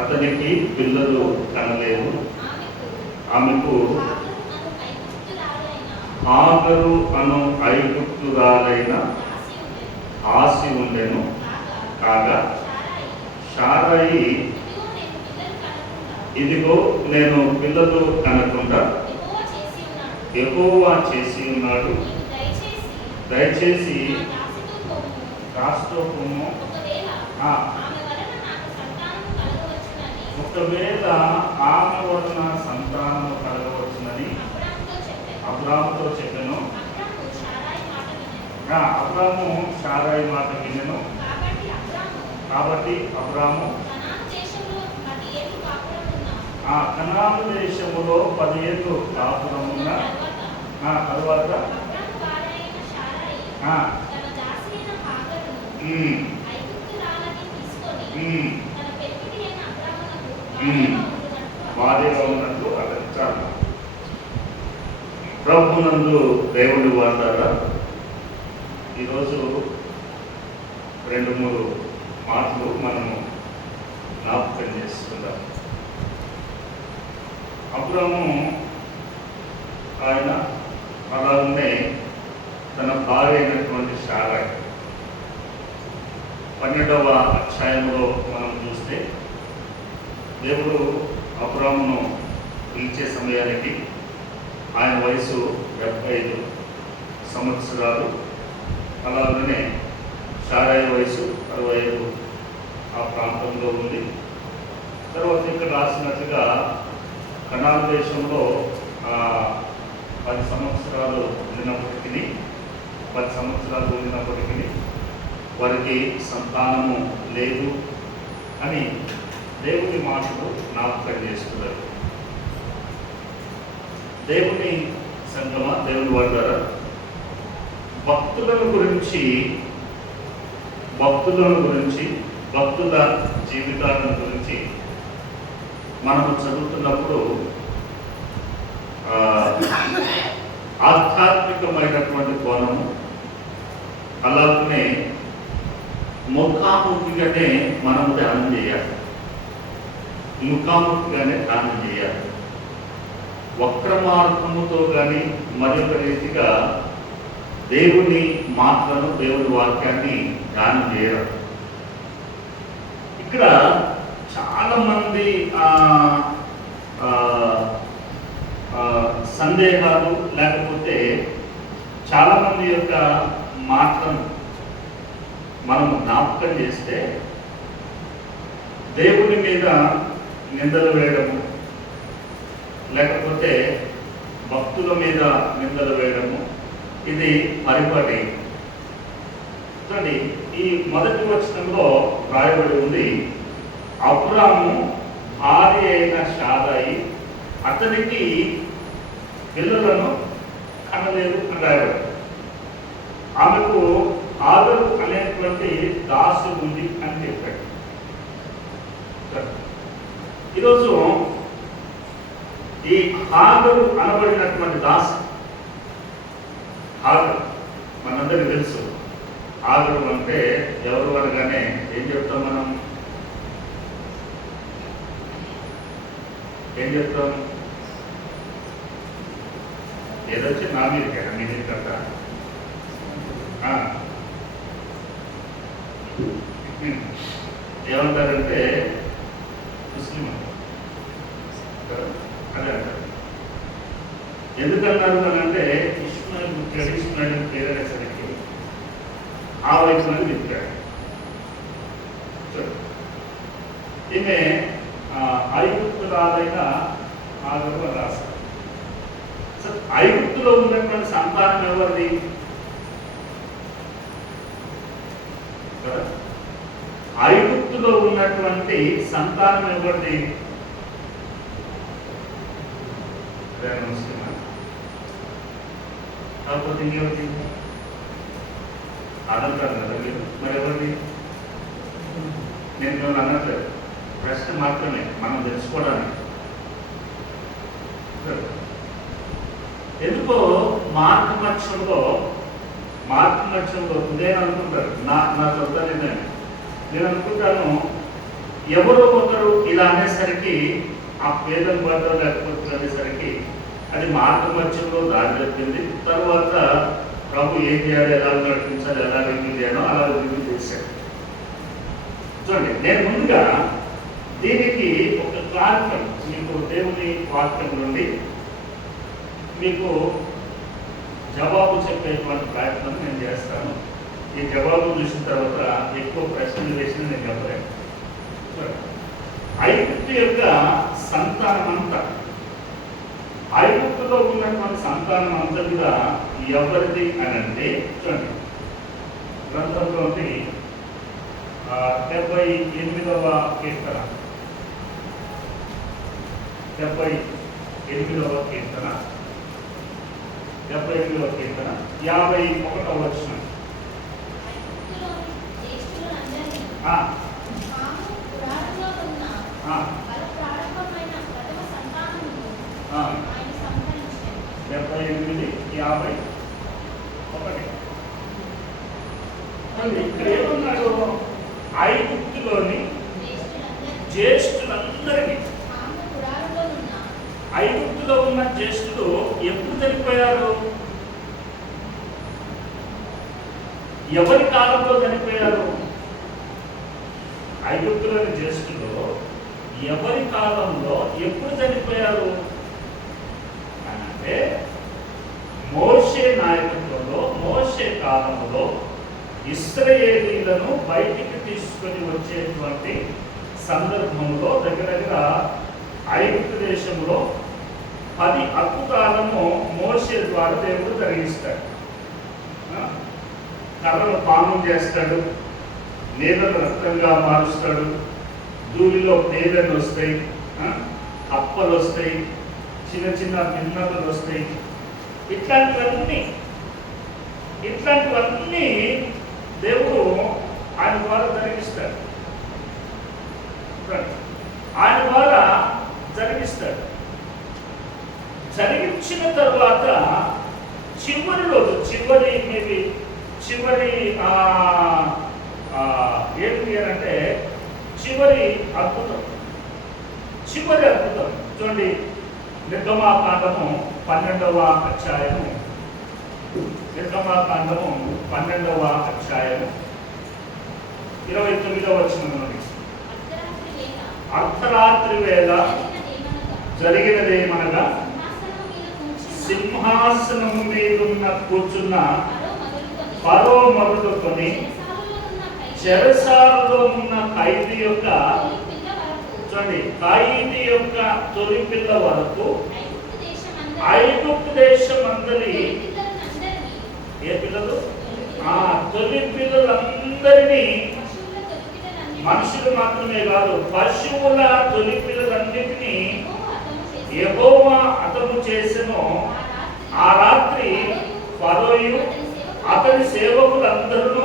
అతనికి పిల్లలు కనలేదు. ఆమెకు హాగరు అను ఐగుప్తురాలైన ఆసి ఉండెను. కాగా శారయి, ఇదిగో నేను పిల్లలు కనకుండా యెహోవా చేసి ఉన్నాడు, దయచేసి కాస్తో పొమ్ము. ఒకవేళ ఆమె వలన సంతానము కలగవచ్చునని అబ్రాముతో చెప్పెను. అబ్రాము శారాయి మాట వినెను. కాబట్టి అబ్రాము కనాను దేశములో 10 ఏళ్ళు కాపురమున్న తరువాత భార్యగా ఉన్నట్టు అతను చాలు. ప్రభునందు దేవుని వాడారా, ఈరోజు 2-3 మాటలు మనము జ్ఞాపకం చేసుకుందాం. అబ్రాము ఆయన అలాగే తన భార్య అయినటువంటి శారాయి 12వ అధ్యాయంలో మనం చూస్తే దేవుడు అబ్రామును పిలిచే సమయానికి ఆయన వయసు 75 సంవత్సరాలు. అలాగనే శారాయి వయసు 65 ఆ ప్రాంతంలో ఉంది. తర్వాత ఇక్కడ రాసినట్టుగా కనాను దేశంలో 10 సంవత్సరాలు ఉండినప్పటికీ వారికి సంతానము లేదు అని దేవుని మాటలు జ్ఞాపకం చేస్తున్నారు. దేవుని సంగమ, దేవుని వారి ద్వారా భక్తుల గురించి భక్తుల జీవితాలను గురించి మనము చదువుతున్నప్పుడు ఆధ్యాత్మికమైనటువంటి కోణము, అలాగనే ముఖాముఖిగానే మనం ధ్యానం చేయాలి. వక్ర మార్గముతో కానీ మరొక రీతిగా దేవుని మాటలను, దేవుని వాక్యాన్ని ధ్యానం చేయడం. ఇక్కడ చాలా మంది సందేహాలు, లేకపోతే చాలా మంది యొక్క మాటలను మనం జ్ఞాపకం చేస్తే దేవుని మీద నిందలు వేయడము, లేకపోతే భక్తుల మీద నిందలు వేయడము, ఇది పరిపాటి. చూడండి, ఈ మొదటి వచనంలో రాయబడి ఉంది, అబ్రాము భార్య అయిన శారాయి అతనికి పిల్లలను కనలేదు అని రాయబడి. ఆమెకు హాగరు అనేటువంటి దాసు ఉంది అని చెప్పాడు. ఈరోజు ఈ హాగరు అనబడినటువంటి దాసు, హాగరు మనందరికీ తెలుసు. హాగరు అంటే ఎవరు అనగానే ఏం చెప్తాం మనం? ఏదొచ్చి నా మీదకేనా, మీ మీద కదా. ఏమంటారంటే ముస్లిం అదే అంటారు. ఎందుకన్నారు అని అంటే ఇస్మాయిల్ పేరేసరికి ఆ వయసు అని చెప్పాడు. ఈమె ఐగుప్తురాలైన హాగరు రాశారు. ఐగుప్తులో ఉన్నటువంటి సంతానం ఎవరిది? ఐగుప్తులో ఉన్నటువంటి సంతానం ఎవరిది? ముస్లిమా? కాకపోతే ఇంకెవరిది? అదంటారు కదా మీరు. మరి ఎవరిది? నేను మిమ్మల్ని అన్నట్లేదు, ప్రశ్న మాత్రమే మనం తెలుసుకోవడానికి. ఎందుకో మార్గమధ్యంలో ఉదయం అనుకుంటారు, నా సొంత నిర్ణయం, నేను అనుకుంటాను ఎవరో ఒకరు ఇలా అనేసరికి ఆ పేదల బాధ లేకపోతే అనేసరికి అది మార్గ మధ్యంలో దారి తప్పింది. తర్వాత ప్రభు ఏం చేయాలి, ఎలా నడిపించాలి, ఎలా రివ్యూ చేయడం అలా రివ్యూ చేశాడు. చూడండి, నేను ముందుగా దీనికి ఒక క్లారిఫై మీకు దేవుని వాక్యం నుండి మీకు జవాబు చెప్పేటువంటి ప్రయత్నం నేను చేస్తాను. ఈ జవాబు చూసిన తర్వాత ఎక్కువ ప్రశ్నలు వేసిన నేను చెప్పలేను. ఐగుప్తు యొక్క సంతానం అంతా, ఐగుప్తులో ఉన్నటువంటి సంతానం అంతా కూడా ఎవరిది అని అంటే చూడండి, గ్రంథంలోని 78వ కీర్తన 78వ కీర్తన 51వ వచనం. ఇక్కడ ఏమన్నాడు? ఐగుప్తులోని జ్యేష్ఠులందరికీ, ఐగుప్తులో ఉన్న జ్యేష్ఠులు ఎప్పుడు చనిపోయారు? ఎవరి కాలంలో చనిపోయారు? ఐగుప్తులోని జ్యేష్ఠులు ఎవరి కాలంలో ఎప్పుడు చనిపోయారు అంటే మోషే నాయకత్వంలో, మోషే కాలంలో ఇశ్రాయేలీయులను బయటికి తీసుకొని వచ్చేటువంటి సందర్భంలో దగ్గర దగ్గర ఐగుప్తు దేశంలో 10 అద్భుతాలను మోషే ద్వారా దేవుడు జరిగిస్తాడు. కర్రను పానం చేస్తాడు, నీళ్ళను రక్తంగా మారుస్తాడు, ధూళిలో పేదలు వస్తాయి, కప్పలు వస్తాయి, చిన్న చిన్న మిన్నలు వస్తాయి. ఇట్లాంటివన్నీ దేవుడు ఆయన ద్వారా జరిగిస్తాడు. ఆయన ద్వారా జరిగిస్తాడు. జరిగించిన తర్వాత చివరి రోజు, చివరి ఏంటి అంటే చివరి అద్భుతం చూడండి, నిర్గమాకాండము 12వ అధ్యాయము, నిర్గమాకాండము 12వ అధ్యాయము 29వ వచనం నుండి. అర్ధరాత్రి వేళ జరిగినదేమనగా సింహాసనం మీద కూర్చున్న ఫరో మొదలుకొని చెరసాలలో ఉన్న ఖైదీ యొక్క, చూడండి, ఖైదీ యొక్క తొలి పిల్ల వరకు ఐగుప్తు దేశం అందరి ఏ పిల్లలు? తొలి పిల్లలందరినీ, మనుషులు మాత్రమే కాదు పశువుల తొలి పిల్లలన్నిటినీ యెహోవా హతము చేసెను. ఆ రాత్రి ఫరోయు అతని సేవకులందరూ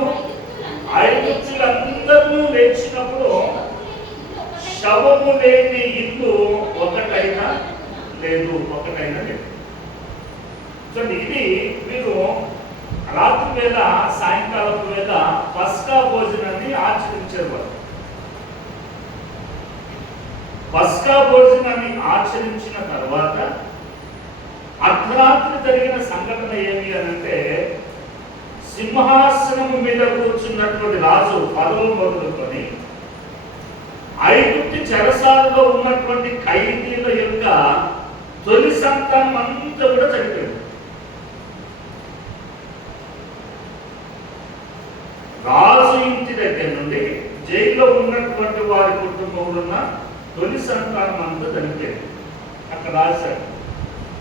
ఐగుప్తులందరూ లేచినప్పుడు శవము లేని ఇల్లు ఒకటైనా లేదు. చూడండి, ఇది మీరు రాత్రి వేళ, సాయంకాలం వేళ పస్కా భోజనాన్ని ఆచరించేవారు. పస్కా భోజనాన్ని ఆచరించిన తర్వాత అర్ధరాత్రి జరిగిన సంఘటన ఏమి అనంటే, సింహాసనము మీద కూర్చున్నటువంటి రాజు ఫరో మొదలుకొని ఐగుప్తు చెరసాలలో ఉన్నటువంటి ఖైదీల యొక్క తొలి సంతానం అంతా కూడా చనిపోయింది. రాజు ఇంటి దగ్గర నుండి జైల్లో ఉన్నటువంటి వారి కుటుంబంలో ఉన్న తొలి సంతానం అంతా చనిపోయింది. అక్కడ రాశాడు,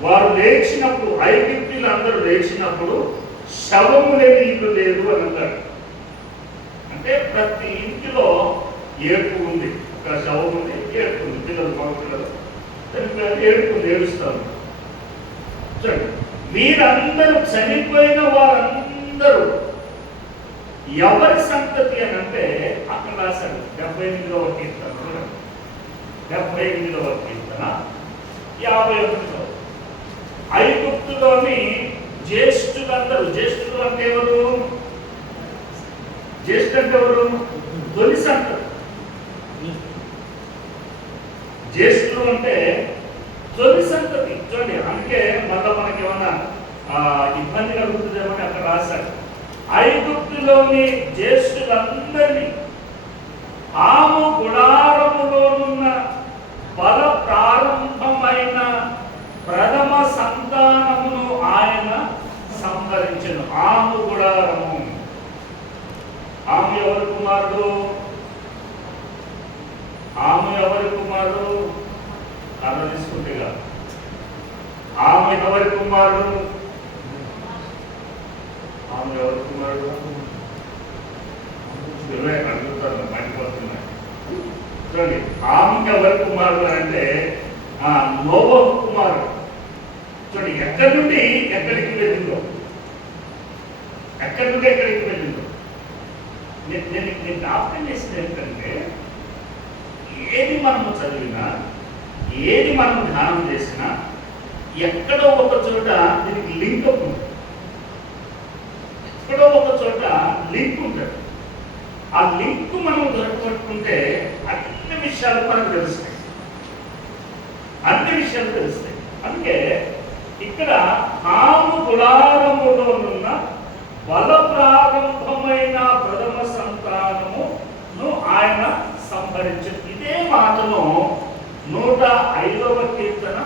వారు లేచినప్పుడు, ఐగుప్తీయులు అందరూ లేచినప్పుడు శవము లేని ఇల్లు లేదు అని అంటాడు. అంటే ప్రతి ఇంటిలో ఏడుపు ఉంది, ఒక శవం ఉంది, ఏడుపు ఉంది, పిల్లలు, మగ పిల్లలు చనిపోయారు, ఏడుపు ఉంది, ఏడుస్తారు. చూడండి, వీరందరూ చనిపోయిన వారందరూ ఎవరి సంతతి అని అంటే అక్కడ రాశాడు 78వ కీర్తన 51. ఐగుప్తులోని జ్యేష్ఠులందరూ, జ్యేష్ఠులు అంటే ఎవరు? జ్యేష్ఠులు అంటే ఎవరు? తొలి సంతతి. జ్యేష్ఠులు అంటే తొలి సంతతి. చూడండి, అందుకే మళ్ళీ మనకి ఏమన్నా ఇబ్బంది కలుగుతుందేమని అక్కడ రాశాడు. ఐగుప్తులోని జ్యేష్ఠులందరినీ ఆము గుడారములోనున్న బల ప్రారంభమైన ప్రథమ సంతానమును ఆయన సంహరించెను. ఆము గుడారము. ఆమె ఎవరి కుమారుడు? ఆమె ఎవరి కుమారుడు? కథ తీసుకుంటే కాదు. ఆమె ఎవరి కుమారుడు? ఆమె ఎవరి కుమారుడు? అడుగుతాను, మండిపోతున్నాయి. చూడండి, ఆమె ఎవరి కుమారుడు అంటే నోవహు కుమారుడు. చూడండి, ఎక్కడి నుండి ఎక్కడికి వెళ్ళిందో, ఎక్కడి నుండి ఎక్కడికి వెళ్ళిందో నేను జ్ఞాపకం చేసింది ఏంటంటే, ఏది మనము చదివినా, ఏది మనం ధ్యానం చేసినా ఎక్కడో ఒక చోట దీనికి లింక్ ఉంటుంది. ఎక్కడో ఒక చోట లింక్ ఉంటుంది. ఆ లింక్ మనం దొరకబట్టుకుంటే అన్ని విషయాలు మనకు తెలుస్తాయి. అన్ని విషయాలు తెలుస్తాయి. అందుకే ఇక్కడ ఆము గుడారములోనున్న బల ప్రారంభమైన ప్రథమ సంతానమును ఆయన సంహరించారు. ఇదే మాటను 105వ కీర్తన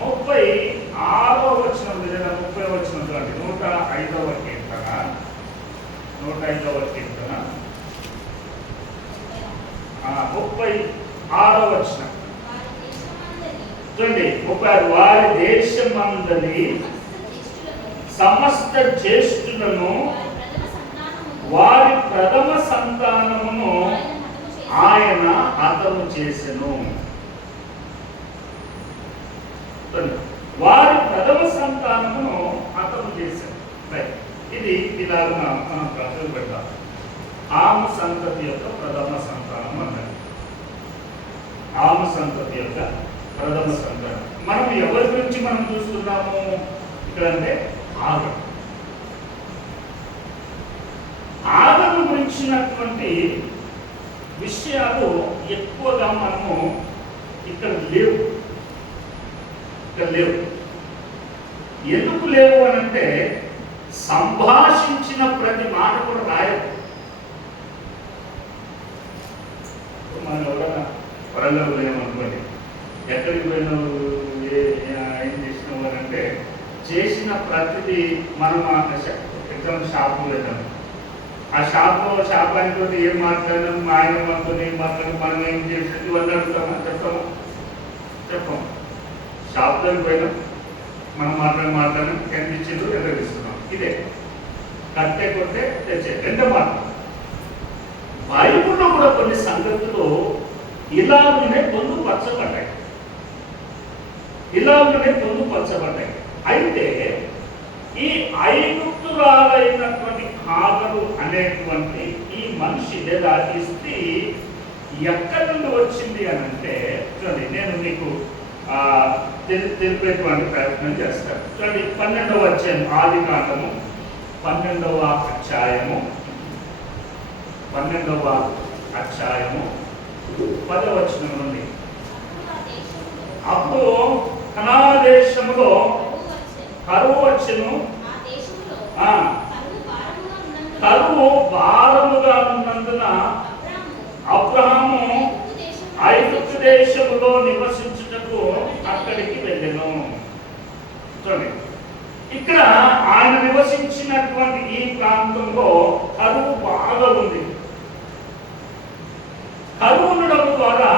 36వ వచనం లేదా 30వ వచనం చూడండి. 105వ కీర్తన 36వ వచనం చూడండి. 36 వారి దేశమందలి సమస్త జ్యేష్ఠులను వారి ప్రథమ సంతానమును ఆయన హతము చేసెను. వారి ప్రథమ సంతానమును హతము చేశాను. ఇది ఇలాగా మనం ప్రశ్నలు పెడతాం. ఆమె సంతతి యొక్క ప్రథమ సంతానం అన్నది. ఆమె సంతతి యొక్క ప్రథమ సంతానం. మనం ఎవరి గురించి మనం చూస్తున్నాము ఇక్కడ అంటే ఆదము. ఆదము గురించినటువంటి విషయాలు ఎక్కువగా మనము ఇక్కడ లేవు. ఎందుకు లేవు అని అంటే, సంభాషించిన ప్రతి మాట కూడా రాయదు. మనం ఎవరైనా వరంగల్ పోయామనుకోండి, ఎక్కడికి పోయినావు, ఏం చేసినావు అని అంటే, చేసిన ప్రతిదీ మనం ఎగ్జాంపుల్ షాప్కి వెళ్తాం. ఆ షాపానికి ఏం మాట్లాడినాం, మా ఆయన మనతో ఏం మాట్లాడి, మనం ఏం చేసేది ఇవన్నీ అడుగుతామా? చెప్పాము. షాప్లోకి పోయినాం, మనం మాట్లాడినాం, ఎంత ఇచ్చిందో ఎంత తీసుకున్నాం. ఇదే కట్టే కొట్టే తెచ్చే ఎంత మాట. బైబిల్లో కూడా కొన్ని సంగతులు ఇలాగనే పొందుపరచబడ్డాయి. అయితే ఈ ఐగుప్తురాలైనటువంటి హాగరు అనేటువంటి ఈ మనిషి లేదా ఈ స్త్రీ ఎక్కడి నుండి వచ్చింది అని అంటే, చూడండి, నేను మీకు తెలిపేటువంటి ప్రయత్నం చేస్తాను. చూడండి, 12వ అధ్యాయం, ఆదికాండము 12వ అధ్యాయము 10వ వచనం నుండి. అప్పుడు కనాను దేశములో కరువు వచ్చెను. కరువు భారముగా ఉన్నందున అబ్రహాము ఐగుప్తు దేశములో నివసించుటకు అక్కడికి వెళ్ళెను. చూడండి, ఇక్కడ ఆయన నివసించినటువంటి ఈ ప్రాంతంలో కరువు బాగా ఉంది. కరువు ఉండడం ద్వారా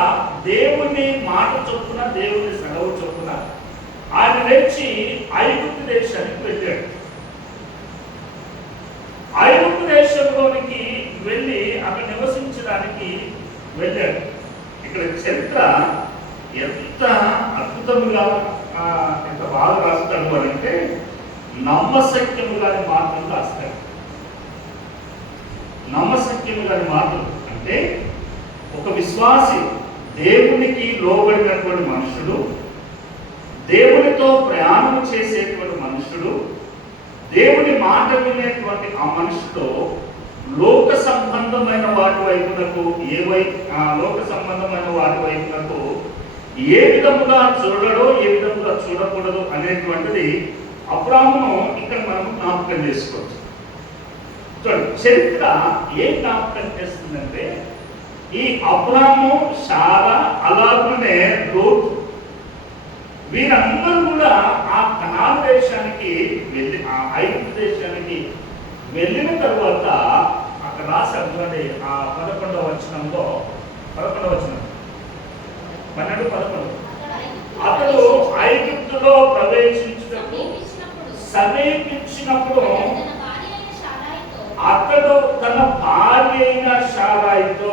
దేవుని మాట చొప్పున, దేవుని సెలవు చొప్పున ఆయన లేచి ఐగుప్తు దేశానికి వెళ్ళాడు. ఐగుప్తు దేశంలోనికి వెళ్ళి అక్కడ నివసించడానికి వెళ్ళాడు. ఇక్కడ చరిత్ర ఎంత అద్భుతముగా, ఎంత బాగా రాస్తాడు అంటే, నమ్మశక్యము గారి మాటలు రాస్తాడు. నమ్మశక్యము గారి మాటలు అంటే, ఒక విశ్వాసి, దేవునికి లోబడినటువంటి మనుషుడు, దేవునితో ప్రయాణం చేసేటువంటి మనుషుడు, దేవుని మాట వినేటువంటి ఆ మనుషుడు లోక సంబంధమైన వాటి వైపునకు ఏ విధముగా చూడడో ఏ విధముగా చూడకూడదు అనేటువంటిది అబ్రాహామును ఇక్కడ మనం జ్ఞాపకం చేసుకోవచ్చు. చూడండి, చరిత్ర ఏం జ్ఞాపకం చేస్తుందంటే ఈ అబ్రాహాము, శారా, అలాగనే లోతు వీరందరూ కూడా ఆ కనాను దేశానికి వెళ్ళి ఆ ఐగుప్తు దేశానికి వెళ్ళిన తరువాత అక్కడ రాశారు చూడండి, ఆ 11వ వచనంలో 12 అతడు ఐగుప్తులో ప్రవేశించినప్పుడు సమీపించినప్పుడు అతడు తన భార్య అయిన శారాయితో,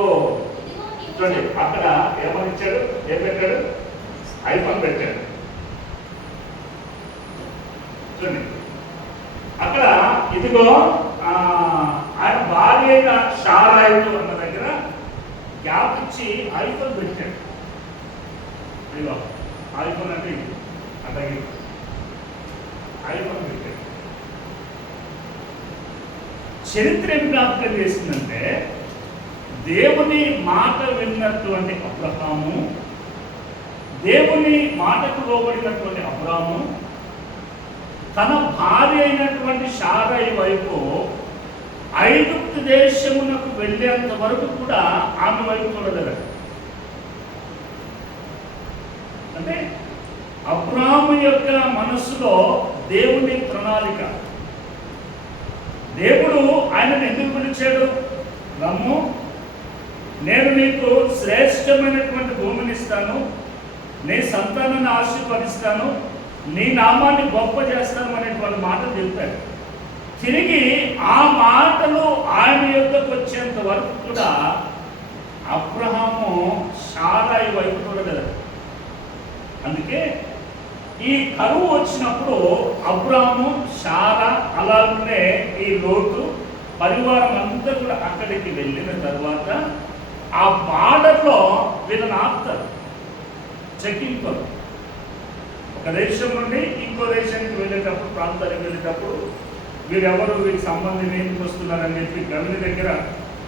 చూడండి అక్కడ ఏమని ఇచ్చాడు, ఏం పెట్టాడు, ఐఫోన్ పెట్టాడు. చూడండి అక్కడ ఇదిగో ఆయన భార్య అయిన శారాయితో అన్న దగ్గర గ్యాప్ ఇచ్చి ఐఫోన్ పెట్టాడు. ఇదిగో ఐఫోన్ అంటే ఇది అట్లాగే ఐఫోన్ పెట్టాడు. చరిత్ర ఏం జ్ఞాపకం చేసిందంటే దేవుని మాట విన్నటువంటి అబ్రహాము, దేవుని మాటకు లోబడినటువంటి అబ్రాహాము తన భార్య అయినటువంటి శారాయి వైపు ఐగుప్తు దేశమునకు వెళ్ళేంత వరకు కూడా ఆమె వైపు చూడగలరు. అంటే అబ్రాహాము యొక్క మనస్సులో దేవుని ప్రణాళిక. దేవుడు ఆయనను ఎందుకు పిలిచాడు? రమ్ము, నేను నీకు శ్రేష్టమైనటువంటి భూమిని ఇస్తాను, నీ సంతానాన్ని ఆశీర్వదిస్తాను, నీ నామాన్ని గొప్ప చేస్తాను అనేటువంటి మాటలు చెప్పాడు. తిరిగి ఆ మాటలు ఆయన యొక్కకు వచ్చేంత వరకు కూడా అబ్రహాము శారాయి వైపు చూడగలరు. అందుకే ఈ కరువు వచ్చినప్పుడు అబ్రాహాము, శారా, అలాగే ఈ లోతు పరివారం అంతా కూడా అక్కడికి వెళ్ళిన తర్వాత ఆ బార్డర్లో వీళ్ళని ఆపుతారు, చెక్కింగ్. ఒక దేశం నుండి ఇంకో దేశానికి వెళ్ళేటప్పుడు, ప్రాంతానికి వెళ్ళేటప్పుడు వీరెవరు, వీరికి సంబంధం ఎందుకు వస్తున్నారని చెప్పి గవిని దగ్గర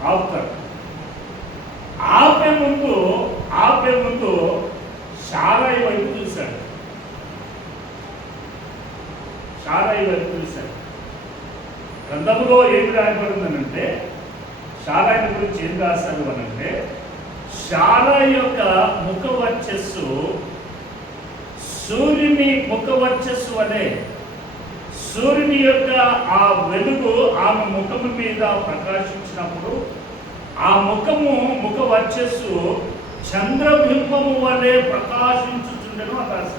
ఆపుతారు. ఆపే ముందు శారాయి వైపు చూశాడు. గ్రంథములో ఏమి రాయబడిందనంటే, శారాయి గురించి ఏం రాశారు అనంటే, శారాయి యొక్క ముఖ వర్చస్సు సూర్యుని ముఖ వర్చస్సు అనే సూర్యుని యొక్క ఆ వెలుగు ఆమె ముఖము మీద ప్రకాశించినప్పుడు ఆ ముఖ వర్చస్సు చంద్రబింబము వలె ప్రకాశించుచుండెను అంటారు.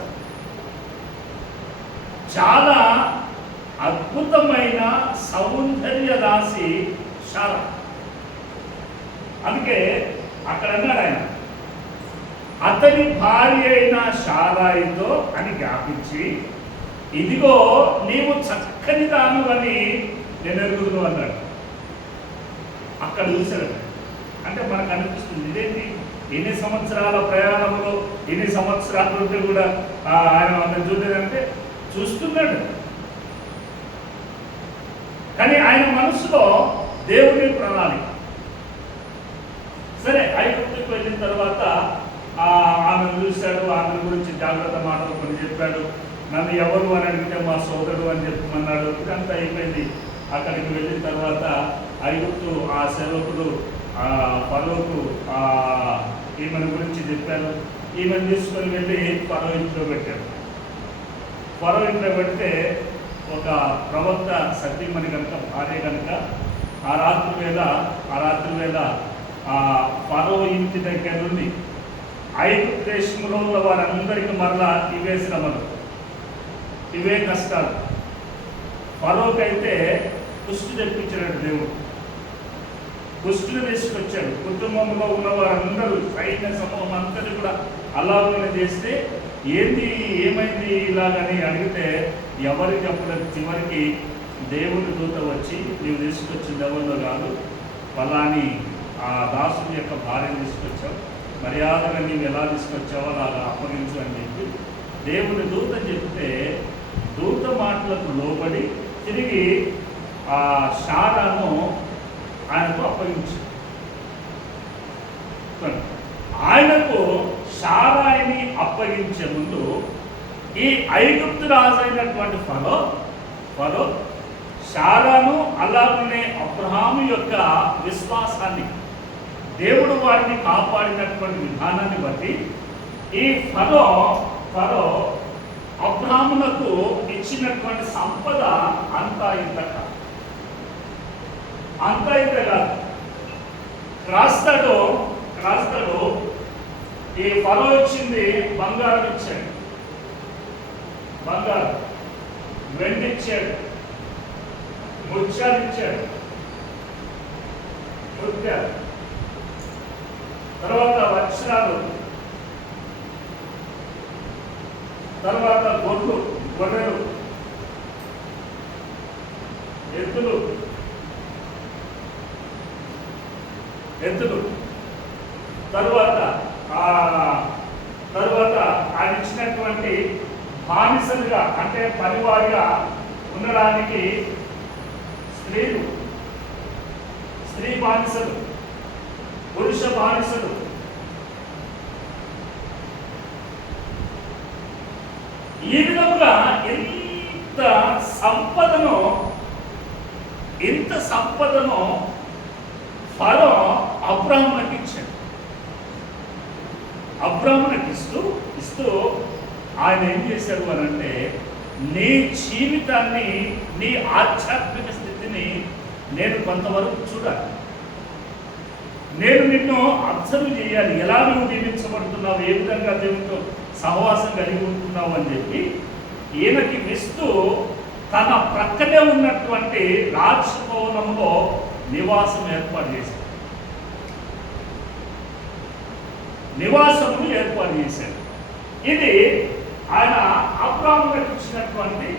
చాలా అద్భుతమైన సౌందర్య రాశి శారా. అందుకే అక్కడ అన్నాడు ఆయన, అతని భార్య అయిన శారాయితో అని జ్ఞాపించి, ఇదిగో నీవు చక్కని దాను అని నేను ఎరుగుదును అన్నాడు. అక్కడ చూశాడు. అంటే మనకు అనిపిస్తుంది, ఇదేంటి ఎన్ని సంవత్సరాల ప్రయాణంలో ఎన్ని సంవత్సరాల నుండి కూడా ఆయన అతను చూడలేదంటే చూస్తున్నాడు. కానీ ఆయన మనసులో దేవుని ప్రణాళిక. సరే, ఐగుప్తుకు వెళ్ళిన తర్వాత ఆమెను చూశాడు, ఆమె గురించి జాగ్రత్త మాటలు కొన్ని చెప్పాడు. నన్ను ఎవరు అని అడిగితే మా సోదరుడు అని చెప్పమన్నాడు. ఇదంతా అయిపోయింది. అక్కడికి వెళ్ళిన తర్వాత ఐగుప్తు ఆ సేవకుడు ఫరోకు ఈమెను గురించి చెప్పారు. ఈమెను తీసుకొని వెళ్ళి ఫరో ఇంట్లో పెట్టాడు. ఫరో ఇంట్లో పెడితే ఒక ప్రవక్త సతీమణి కనుక, భార్య కనుక ఆ రాత్రి వేళ ఫరో ఇంటి దగ్గర నుండి ఐగుప్తు దేశంలో ఉన్న వారందరికీ మరలా ఇవే శ్రమలు, ఇవే కష్టాలు. ఫరోకైతే కుష్టి తెప్పించాడు దేవుడు. కుష్టిని తీసుకొచ్చాడు. కుటుంబంలో ఉన్న వారందరూ, సైన్య సమూహం అంతటి కూడా అలాగనే చేస్తే ఏమైంది ఇలాగని అడిగితే ఎవరికి చెప్పలేదు. చివరికి దేవుని దూత వచ్చి, నీవు తీసుకొచ్చిన ఎవరిలో కాదు, ఫలాని ఆ దాసుని యొక్క భార్యను తీసుకొచ్చావు, మర్యాదగా నీవు ఎలా తీసుకొచ్చావో అలాగా అప్పగించు అని చెప్పి దేవుని దూత చెప్తే, దూత మాటలకు లోబడి తిరిగి ఆ శారాను ఆయనకు అప్పగించాడు. ఆయనకు శారాయిని అప్పగించే ముందు ఈ ఐగుప్తు రాజు అయినటువంటి ఫరో శారాను అలాగనే అబ్రహాము యొక్క విశ్వాసాన్ని, దేవుడు వారిని కాపాడినటువంటి విధానాన్ని బట్టి ఈ ఫరో అబ్రహామునకు ఇచ్చినటువంటి సంపద అంతా ఇంత కాదు. రాస్తాడు ఈ ఫరో ఇచ్చింది బంగారం ఇచ్చాడు, బంగారం, వెండి ఇచ్చాడు, ముత్యాలు ఇచ్చాడు, ముత్యాలు, తర్వాత వజ్రాలు, తర్వాత గొర్రెలు, ఎద్దులు, తరువాత ఆయన ఇచ్చినటువంటి బానిసలుగా అంటే పనివారిగా ఉండడానికి స్త్రీ బానిసలు, పురుష బానిసలు, ఈ విధంగా ఇంత సంపదను ఫరో అబ్రహామునకు ఇచ్చాడు. అబ్రహామునకు ఇస్తూ ఆయన ఏం చేశాడు అని అంటే, నీ జీవితాన్ని, నీ ఆధ్యాత్మిక స్థితిని నేను కొంతవరకు చూడాలి, నేను నిన్ను అబ్జర్వ్ చేయాలి, ఎలా నువ్వు జీవించబడుతున్నావు, ఏ విధంగా దేవునితో సహవాసం కలిగి ఉంటున్నావు అని చెప్పి ఈయనకి ఇస్తూ తన ప్రక్కనే ఉన్నటువంటి రాజభవనంలో నివాసం ఏర్పాటు చేశాడు. ఇది ఆయన అబ్రహాముకు ఇచ్చినటువంటి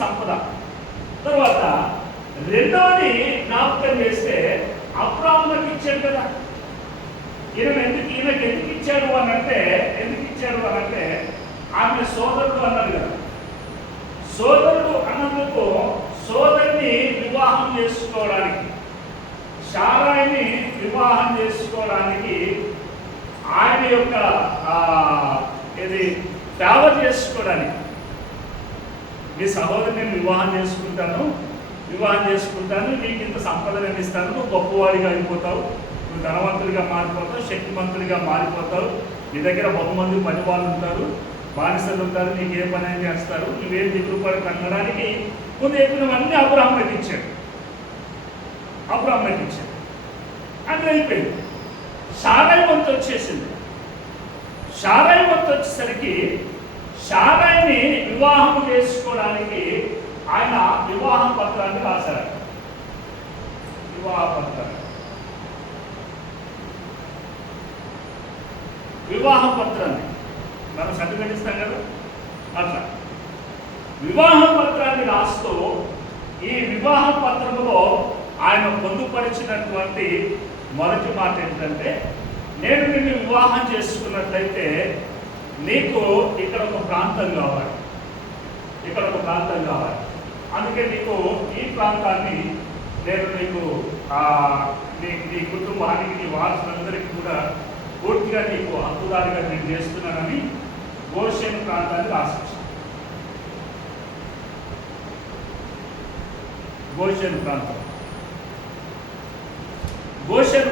సంపద. తర్వాత రెండవది జ్ఞాపకం చేస్తే, అబ్రహాముకు ఇచ్చాడు కదా, ఈయనకి ఎందుకు ఇచ్చాడు అని అంటే ఆమె సోదరుడు అన్నాడు కదా. సోదరుడు అన్నందుకు సోదరిని వివాహం చేసుకోవడానికి, శారాయిని వివాహం చేసుకోవడానికి ఆయన యొక్క ఫేవర్ చేసుకోవడానికి, నీ సహోదరిని నేను వివాహం చేసుకుంటాను, నీకు ఇంత సంపదను ఇస్తాను, నువ్వు గొప్పవాడిగా అయిపోతావు, నువ్వు ధనవంతుడిగా మారిపోతావు, శక్తివంతుడిగా మారిపోతావు, నీ దగ్గర బహుమంది పని వాళ్ళు ఉంటారు, బానిసలు ఉంటారు, నీకు ఏ పని అని చేస్తారు, నువ్వేం దిగులు పడి అనడానికి ముందు చెప్పినవన్నీ అబ్రహాముకి ఇచ్చాడు. అది అయిపోయింది. శారాయి వంతు వచ్చేసింది. శారాయి వంతు వచ్చేసరికి శారాయిని వివాహం చేసుకోవడానికి ఆయన వివాహ పత్రాన్ని రాశారు. వివాహ పత్రాన్ని మనం సర్టిఫికేట్ ఇస్తాం కదా, అట్లా వివాహ పత్రాన్ని రాస్తూ ఈ వివాహ పత్రంలో ఆయన పొందుపరిచినటువంటి మొదటి మాట ఏంటంటే, నేను నిన్ను వివాహం చేసుకున్నట్లయితే నీకు ఇక్కడ ఒక ప్రాంతం కావాలి, అందుకే నీకు ఈ ప్రాంతాన్ని నేను నీకు నీ కుటుంబానికి, నీ వారసులందరికీ కూడా పూర్తిగా నీకు హక్కుదారుగా నేను చేస్తున్నానని గోషేను ప్రాంతాన్ని రాసిచ్చాను. గోషేను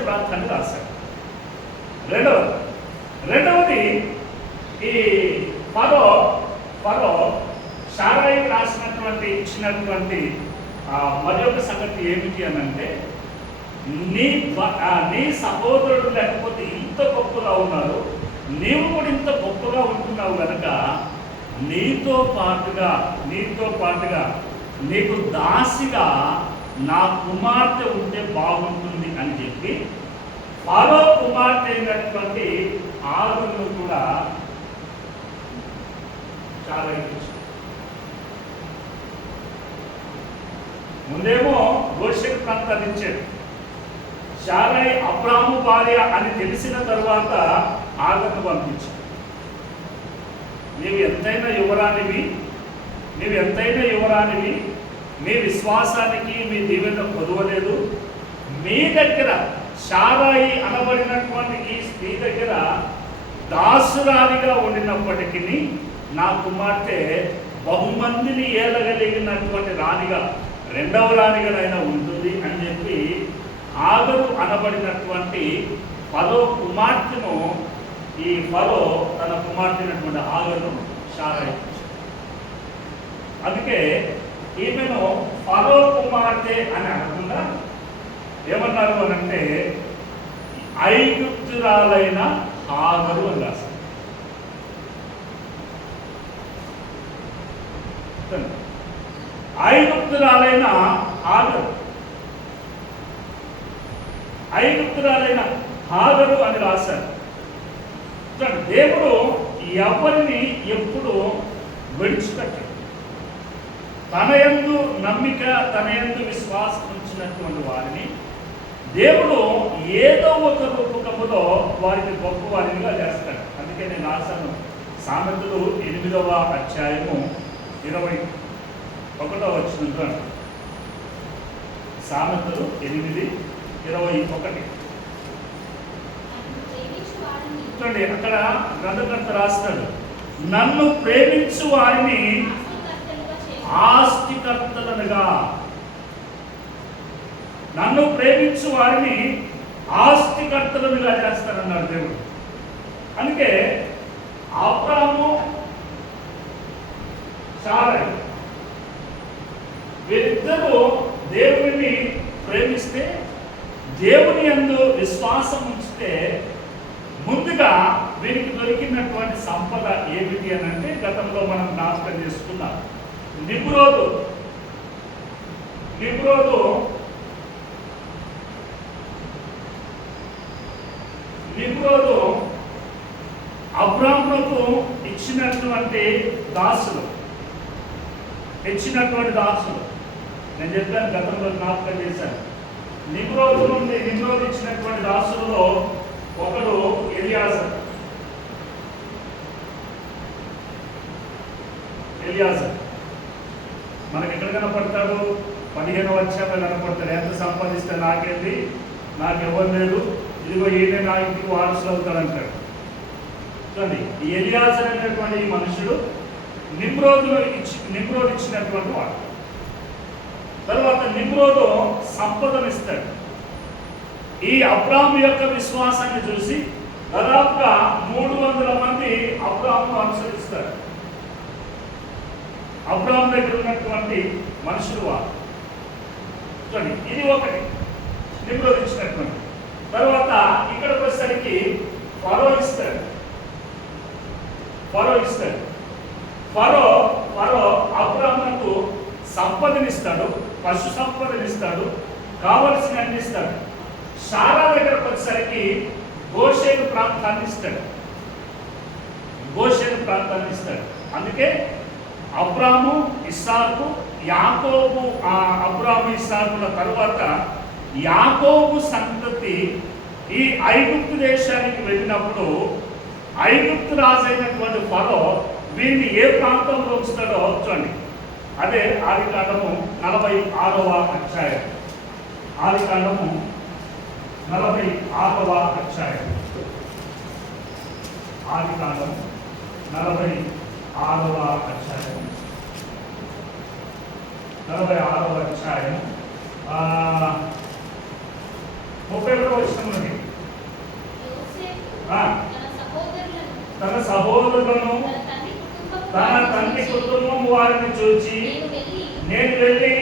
ప్రాంతాన్ని రాశాడు. రెండవది ఈ ఫరో శారాయికి ఇచ్చినటువంటి మరి ఒక సంగతి ఏమిటి అని అంటే, నీ సహోదరుడు లేకపోతే ఇంత గొప్పగా ఉన్నారు, నీవు కూడా ఇంత గొప్పగా ఉంటున్నావు కనుక నీతో పాటుగా నీకు దాసిగా నా కుమార్తె ఉంటే బాగుంటుంది అని చెప్పి ఫరో కుమార్తె అయినటువంటి ఆగును కూడా చాలా ముందేమో గోషెను ప్రాంతాన్ని ఇచ్చాడు. శారాయి అబ్రాహాము భార్య అని తెలిసిన తరువాత ఆగను పంపించాడు. నీవు ఎంతైనా యువరానివి మీ విశ్వాసానికి మీ దీవెన కొదవలేదు. మీ దగ్గర శారాయి అనబడినటువంటి ఈ స్త్రీ దగ్గర దాసురాలిగా ఉండినప్పటికీ నా కుమార్తె బహుమందిని ఏలగలిగినటువంటి రాణిగా, రెండవ రాణిగానైనా ఉంటుంది అని చెప్పి ఆగరు అనబడినటువంటి ఫరో కుమార్తెను, ఈ ఫరో తన కుమార్తెనటువంటి ఆగరు శారాయి. అందుకే ఈమెను ఫరో కుమార్తె అని అనకుండా ఏమన్నారు అని అంటే ఐగుప్తురాలైన హాగరు అని రాశారు. ఐగుప్తురాలైన హాగరు, ఐగుప్తురాలైన హాగరు అని రాశారు. దేవుడు ఎవరిని ఎప్పుడు విడిచిపెట్టాడు. తన యందు నమ్మిక, తన యందు విశ్వాసం ఉంచినటువంటి వారిని దేవుడు ఏదో ఒక రూపకములో వారికి గొప్ప వారిగా చేస్తాడు. అందుకే నేను రాశాను సామెతలు 8వ అధ్యాయము 21వ వచనం. సామెతలు 8:21. చూడండి, అక్కడ గ్రంథకర్త రాస్తాడు, నన్ను ప్రేమించు వారిని ఆస్తికర్తలనుగా, నన్ను ప్రేమించు వారిని ఆస్తికర్తలనుగా చేస్తానన్నాడు దేవుడు. అందుకే అబ్రాహాము, శారాయి వీరిద్దరూ దేవుడిని ప్రేమిస్తే, దేవుని యందు విశ్వాసం ఉంచితే ముందుగా వీరికి దొరికినటువంటి సంపద ఏమిటి అని అంటే గతంలో మనం జ్ఞాపకం చేసుకున్నాం. నిమ్రోదు అబ్రాహాముకు ఇచ్చినటువంటి దాసులు. నేను చెప్పాను, గతంలో జ్ఞాపకం చేశాను. నిమ్రోదు ఇచ్చినటువంటి దాసులలో ఒకడు ఎలియాజర్. మనకి ఎక్కడ కనపడతాడు? 15వ అధ్యాయంలో కనపడతాడు. ఎంత సంపాదిస్తే నాకేంటి, నాకెవరు లేదు, ఇదిగో ఈయన నా ఇంటికి వారసులు అవుతాడు అంటాడు. చూడండి, ఈ ఎలియాజర్ అనేటువంటి ఈ మనుషుడు నిమ్రోదు ఇచ్చినటువంటి వాడు. తర్వాత నిమ్రోదు సంపదనిస్తాడు. ఈ అబ్రాహాము యొక్క విశ్వాసాన్ని చూసి దాదాపుగా 300 మంది అబ్రాహామును అనుసరిస్తారు. అబ్రాహాము దగ్గర ఉన్నటువంటి మనుషులు వారు. చూడండి, ఇది ఒకటి నిమ్రోదు ఇచ్చినటువంటి. తర్వాత ఇక్కడికి వచ్చేసరికి ఫరో ఇస్తాడు. ఫరో అబ్రాహామునకు సంపదనిస్తాడు, పశు సంపదనిస్తాడు, కావలసిన అన్ని ఇస్తాడు. శారా దగ్గరకు వచ్చేసరికి గోషేను ప్రాంతాన్ని ఇస్తాడు. అందుకే అబ్రాహాము, ఇస్సాకు, యాకోబు, అబ్రాహాము ఇస్సాకుల తరువాత యాకోబు సంతతి ఈ ఐగుప్తు దేశానికి వెళ్ళినప్పుడు ఐగుప్తు రాజు అయినటువంటి ఫరో వీరిని ఏ ప్రాంతంలో ఉంచుతాడో చూడండి. అదే ఆదికాండము 46వ అధ్యాయం. ఆదికాండము 46వ అధ్యాయం. ఆదికాండం 46వ అధ్యాయం. 46వ అధ్యాయం 31వ వచనంలోకి తన సహోదరులను తన తండ్రి కుటుంబం వారిని చూచి, నేను వెళ్ళి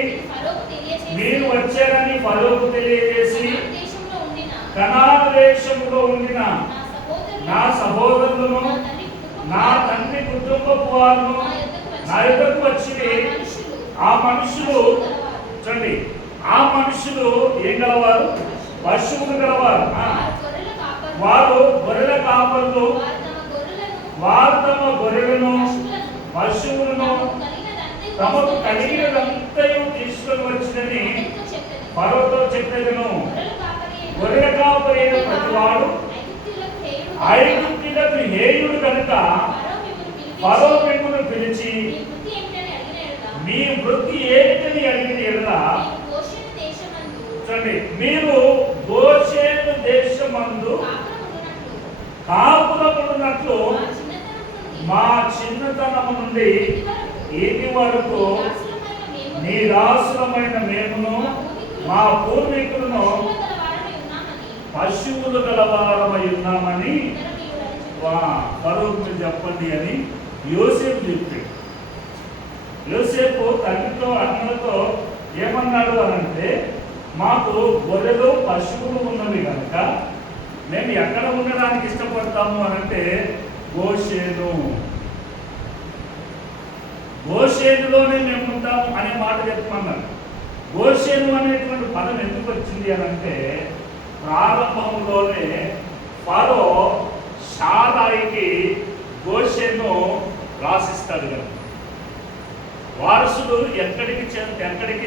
మీరు వచ్చారని ఫరోకు తెలియజేసి కనాను దేశంలో ఉండిన నా సహోదరులను నా తండ్రి కుటుంబపు వారును నా యొద్దకు వచ్చి, ఆ మనుషులు చూడండి, ఆ మనుషులు ఏం గలవారు? పశువులు గలవారు. వారు గొర్రెల కాపరులు. వారు తమ గొర్రెలను, పశువులను తమకు కలిగినదంతయు తీసుకొని వచ్చినని ఫరోతో చెప్పెదను. గొర్రెల కాపరి అయిన ప్రతివాడు ఐగుప్తులకు హేయుడు కనుక ఫరో మిమ్మును పిలిచి, మీ వృత్తి ఏమిటి ఏమి అడిగిన ఎడలా నేను గోషెను దేశమందు చూడండి, మీరు గోషేను దేశమందు కాపురమున్నట్లు మా చిన్నతనము నుండి ఇది వరకు నీ దాసులమైన మేమును మా పూర్వీకులను పశువులు గలవారమై ఉన్నామని ఫరోకు చెప్పండి అని యోసేపు చెప్పాడు. యోసేపు తండ్రితో అన్నలతో ఏమన్నాడు అనంటే, మాకు గొర్రెలు పశువులు ఉన్నవి కనుక మేము ఎక్కడ ఉండడానికి ఇష్టపడతాము అనంటే గోషేనులోనే మేము ఉంటాము అనే మాట చెప్పమన్నారు. గోషేను అనేటువంటి పదం ఎందుకు వచ్చింది అనంటే, ప్రారంభంలోనే ఫరో షారాయికి గోషేను రాసిస్తాడు కదా. వారసుడు ఎక్కడికి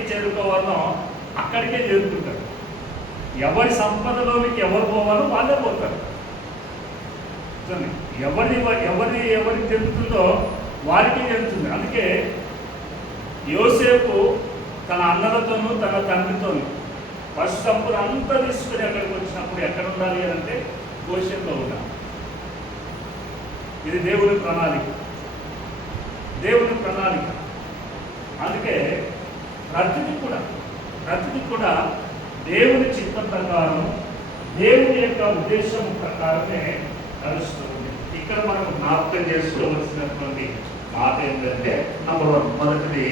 చేరుకోవాలో అక్కడికే చేరుకుంటారు. ఎవరి సంపదలోనికి ఎవరు పోవాలో వాళ్ళే పోతారు. ఎవరికి చెందుతుందో వారికి చెందుతుంది. అందుకే యోసేపు తన అన్నలతోనూ తన తండ్రితోనూ పశు సంపద అంతా తీసుకుని అక్కడికి వచ్చినప్పుడు ఎక్కడ ఉండాలి అంటే గోషెన్లో ఉండాలి. ఇది దేవుని ప్రణాళిక. అందుకే ప్రతిది కూడా దేవుని చిత్తం ప్రకారం, దేవుని యొక్క ఉద్దేశం ప్రకారమే నడుస్తుంది. ఇక్కడ మనం జ్ఞాపకం చేసుకోవలసినటువంటి మాట ఏంటంటే, నంబర్ 1 మొదటిది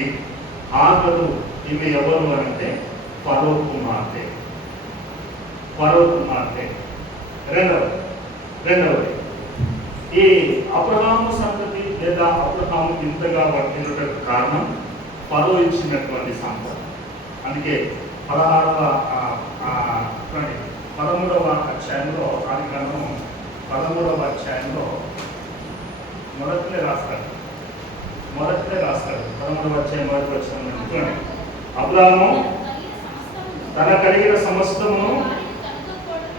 ఆగరు. ఇవి ఎవరు అంటే ఫరో కుమార్తె. రెండవది ఈ అబ్రహాము సంతతి లేదా అబ్రహాము ఇంతగా వర్తిల్లడానికి కారణం ఫరో ఇచ్చినటువంటి సంపద. అందుకే 13వ అధ్యాయంలో ఆదికాండం 13వ అధ్యాయంలో మొదటినే రాస్తాడు. 13వ అధ్యాయం మొదటి వచనం చూడండి. అబ్రహాము తన కలిగిన సమస్తమును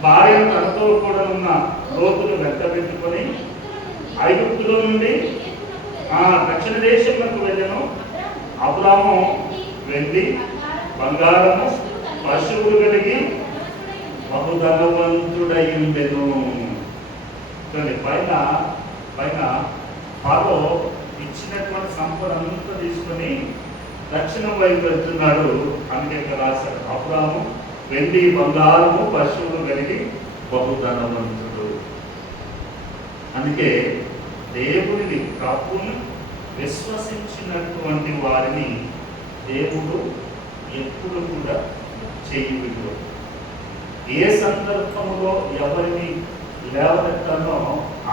భార్యను తనతో కూడా ఉన్న లోతులు వెంటబెట్టుకొని ఐగుప్తులో నుండి దక్షిణ దేశంలోకి వెళ్ళను. అబ్రహాము వెండి బంగారము పశువులు కలిగి బహుధనవంతుడైండెను. పైన ఫరో ఇచ్చినటువంటి సంపద అంతా తీసుకొని దక్షిణం వైపు వెళ్తున్నాడు. అందుకే రాశాడు, అబ్రహాము వెండి బంగారము పశువులు కలిగి బహుధనవంతుడు. అందుకే దేవుని ప్రభువును విశ్వసించినటువంటి వారిని దేవుడు ఎప్పుడు కూడా చేయవిడు. ఏ సందర్భంలో ఎవరిని లేవనెత్తానో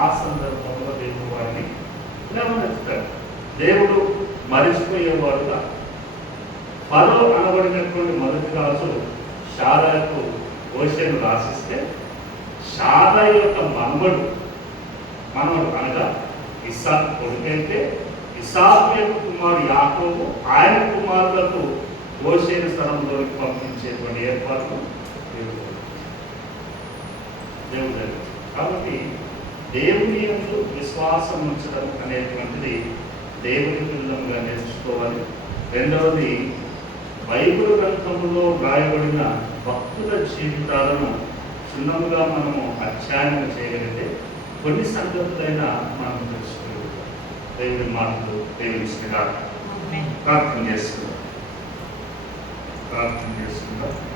ఆ సందర్భంలో దేవుడు వారిని లేవనెత్తాడు. దేవుడు మరిచిపోయేవాడుగా. ఫరో అనబడినటువంటి మొదటి రాజు షారాకు గోషెను రాసిస్తే, షారా యొక్క మనవడు అనగా ఇస్సాకు కొడుకైతే, ఇస్సాకు యొక్క కుమారుడు యాకోబు ఆయన కుమారులకు గోషెను స్థలంలోకి పంపించేటువంటి ఏర్పాట్లు దేవుడు. కాబట్టి దేవుని యందు విశ్వాసం ఉంచడం అనేటువంటిది దేవుని పిల్లలుగా నేర్చుకోవాలి. రెండవది, బైబిల్ గ్రంథంలో రాయబడిన భక్తుల జీవితాలను క్షుణ్ణంగా మనము అధ్యయనం చేయగలిగితే కొన్ని సంగతులైనా మనం తెలుసుకోగలుగుతాం. దేవుని మాటలు దేవుని ప్రార్థన చేస్తున్నాం.